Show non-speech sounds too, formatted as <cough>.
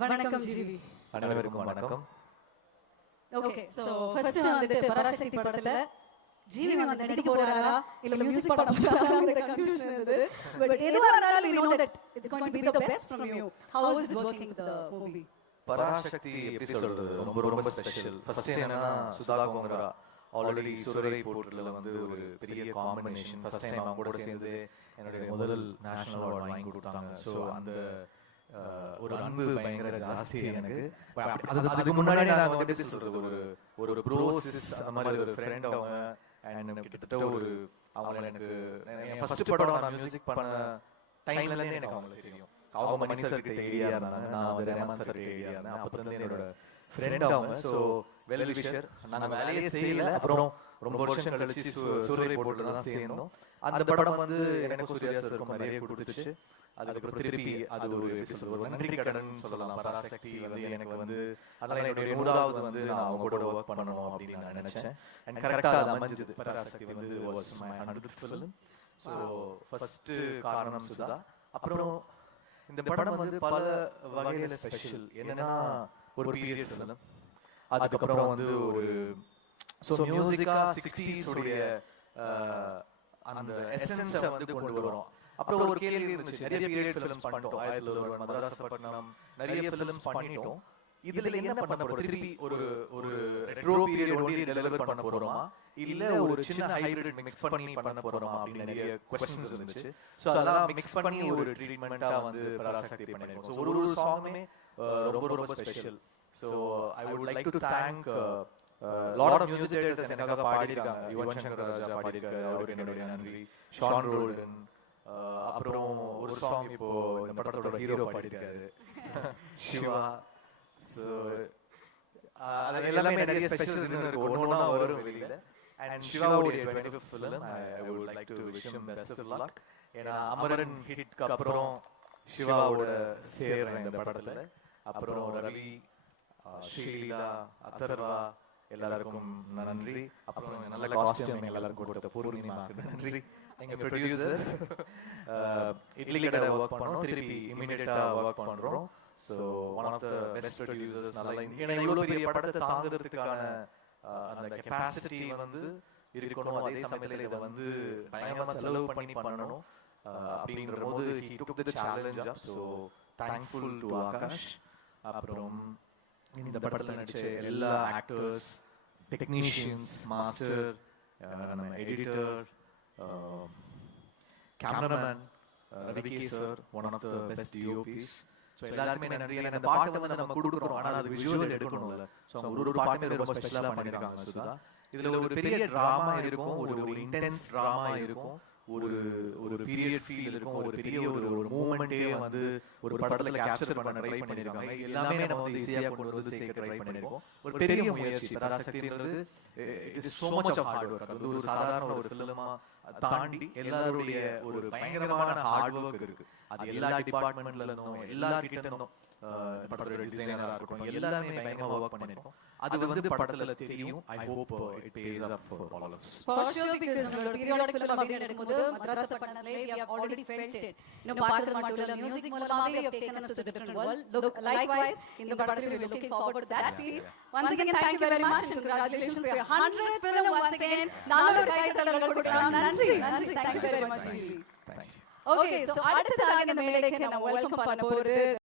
வணக்கம் ஜிவி. அனைவருக்கும் வணக்கம். ஓகே சோ ஃபர்ஸ்ட் வந்துட்டு பராசக்தி படத்துல ஜிவி வந்து நடிக்க போறாரா? இல்ல மியூசிக் படம் போறாராங்கிற <laughs> கன்ஃபியூஷன் இருந்தது. பட் எதுவா இருந்தாலும் know that it's going to be the best from you. how is it working the movie? Parasakthi எப்படி சொல்றது? ரொம்ப ரொம்ப ஸ்பெஷல் ஃபர்ஸ்ட் என்னன்னா சுதா கோங்கரா ஆல்ரெடி சுரரை போர்ட்டல வந்து ஒரு பெரிய காம்பினேஷன் ஃபர்ஸ்ட் டைம் அவங்க கூட சேர்ந்து என்னுடைய முதல் நேஷனல் அவார்ட் வாங்கி கொடுத்தாங்க. ஸோ அந்த ஒரு அன்பு பயங்கர ஜாஸ்தி எனக்கு. அது அதுக்கு முன்னாடி நான் வந்து எப்படி சொல்றது? ஒரு ஒரு ஒரு ப்ரோசிஸ் அந்த மாதிரி ஒரு ஃப்ரெண்ட் அவங்க அண்ட் கிட்டத்தட்ட ஒரு அவங்க எனக்கு என் ஃபர்ஸ்ட் படம் நான் மியூசிக் பண்ண டைம்ல இருந்தே எனக்கு அவங்களுக்கு தெரியும். அவங்க மணி சார் கிட்ட ஐடியா இருந்தாங்க. நான் வந்து ரஹமான் சார் கிட்ட ஐடியா இருந்தேன் அப்பத்துல இருந்து என்னோட ஃப்ரெண்ட் அவங்க. ஸோ வெல் விஷர் நாங்க வேலையே செய்யல. அப்புறம் ரொம்ப வருஷம் கழிச்சு சூரிய போட்டு தான் சேர்ந்தோம். அந்த படம் வந்து எனக்கு சூர்யா சார் நிறைய கொடுத்துச்சு. அதுக்கப்புறம் திருப்பி அது ஒரு எப்படி நன்றி கடன் சொல்லலாம். பராசக்தி வந்து எனக்கு வந்து அதனால என்னுடைய நூறாவது வந்து நான் அவங்க கூட ஒர்க் பண்ணணும் அப்படின்னு நான் நினைச்சேன். அண்ட் கரெக்டா அது அமைஞ்சது. பராசக்தி வந்து was my hundred film so first காரணம் சுதா. அப்புறம் இந்த படம் வந்து பல வகையில ஸ்பெஷல் என்னன்னா ஒரு பீரியட் ஃபிலிம் அதுக்கப்புறம் வந்து ஒரு ஸோ மியூசிக்கா சிக்ஸ்டீஸ் உடைய அஹ், அந்த எசன்ஸை வந்து கொண்டு வரும். அப்புறம் ஒரு கேள்வி இருந்துச்சு. நிறைய பீரியட் ஃபிலிம்ஸ் பண்ணிட்டோம். ஆயிரத்தி தொள்ளாயிரத்தி மதராசப்பட்டினம் நிறைய ஃபிலிம்ஸ் பண்ணிட்டோம். இதுல என்ன பண்ண போறோம்? திருப்பி ஒரு ஒரு ரெட்ரோ பீரியட் ஒன்லி டெலிவர் பண்ண போறோமா? இல்ல ஒரு சின்ன ஹைபிரிட் மிக்ஸ் பண்ணி பண்ண போறோமா அப்படின்னு நிறைய கொஸ்டின்ஸ் இருந்துச்சு. சோ அதெல்லாம் மிக்ஸ் பண்ணி ஒரு ட்ரீட்மெண்டா வந்து பராசக்தி பண்ணிருக்கோம் ஸோ ஒரு ஒரு சாங்குமே ரொம்ப ரொம்ப special so I would like to thank lot of music directors எனக்காக பாடியிருக்காங்க. யுவன் சங்கர் ராஜா பாடியிருக்காரு அவருக்கு என்னுடைய நன்றி. ஷான் ரோல்டன் அப்புறம் ஒரு சாங் இப்போ இந்த படத்தோட ஹீரோ பாடியிருக்காரு. சிவா ஸோ <laughs> அது எல்லாமே நிறைய ஸ்பெஷல் இருக்கு. ஒன்றா வரும் வெளியில. And சிவாவுடைய twenty fifth film I would like to wish him best of luck ஏன்னா அமரன் ஹிட்க்கு அப்புறம் சிவாவோட சேர்றேன் இந்த படத்துல. அப்புறம் ரவி ஸ்ரீலீலா அத்தர்வா எல்லாருக்கும் நன்றி. அப்புறம் நல்ல காஸ்டியூம் எல்லாருக்கும் கொடுத்த பூர்ணிமாக்கு நன்றி. எங்க ப்ரொடியூசர் <laughs> இட்லி கடை ஒர்க் பண்ணோம். திருப்பி இமிடியேட்டா ஒர்க் பண்றோம். So one of the best producers நல்லா ஏன்னா இவ்வளவு பெரிய படத்தை தாங்குறதுக்கான அந்த கெப்பாசிட்டி வந்து இருக்கணும். அதே சமயத்துல இதை வந்து பயங்கரமா செலவு பண்ணி பண்ணணும். அப்படிங்கிற போது he took the challenge up so thankful to Aakash அப்புறம் இந்த படத்துல நடிச்ச எல்லா ஆக்டர்ஸ் டெக்னீஷியன்ஸ் மாஸ்டர் நம்ம editor cameraman Ravi K sir one of the best DOPs so எல்லாருக்குமே நன்றி. ஏன்னா இந்த பாட்டை வந்து நம்ம கொடுக்குறோம். ஆனால் அது விஷுவல் எடுக்கணும்ல. ஸோ ஒரு ஒரு பாட்டுமே ரொம்ப ஸ்பெஷலாக பண்ணியிருக்காங்க சுதா. இதுல ஒரு பெரிய டிராமா இருக்கும். ஒரு ஒரு இன்டென்ஸ் டிராமா இருக்கும். ஒரு ஒரு பீரியட் ஃபீல் இருக்கும் ஒரு பெரிய ஒரு ஒரு மூமெண்ட்டே வந்து ஒரு படத்துல கேப்சர் பண்ண ட்ரை பண்ணிருக்காங்க. எல்லாமே நம்ம வந்து ஈஸியா கொண்டு வந்து சேர்க்க ட்ரை பண்ணிருக்கோம். ஒரு பெரிய முயற்சி. பராசக்தின்றது it so much of hard work அது ஒரு சாதாரண ஒரு ஃபிலிமா தாண்டி எல்லாருடைய ஒரு பயங்கரமான ஹார்ட் ஒர்க் இருக்கு. அது எல்லா டிபார்ட்மெண்ட்ல இருந்தும் எல்லா கிட்ட இருந்தும் படத்தோட டிசைனரா இருக்கட்டும் எல்லாருமே பயங்கரமா ஒர்க் பண்ணிருக்கோம் அது வந்து படத்துல தெரியும் I hope it pays up all of us for sure because நம்மளோட பீரியாடிக் ஃபிலிம் அப்படி நடக்கும்போது மத்ராஸ் பண்ணதுல we have already felt it நம்ம பாட்டு மட்டும் இல்ல மியூзик மூலமாவே we have taken us to different world look likewise இந்த படத்துல we looking forward to that team once again thank you very much and congratulations for your 100th film once again நல்ல ஒரு கைத்தட்டல் கொடுக்கலாம் நன்றி நன்றி thank you very much okay so அடுத்ததாக இந்த மேடைக்கு நான் வெல்கம் பண்ண போறது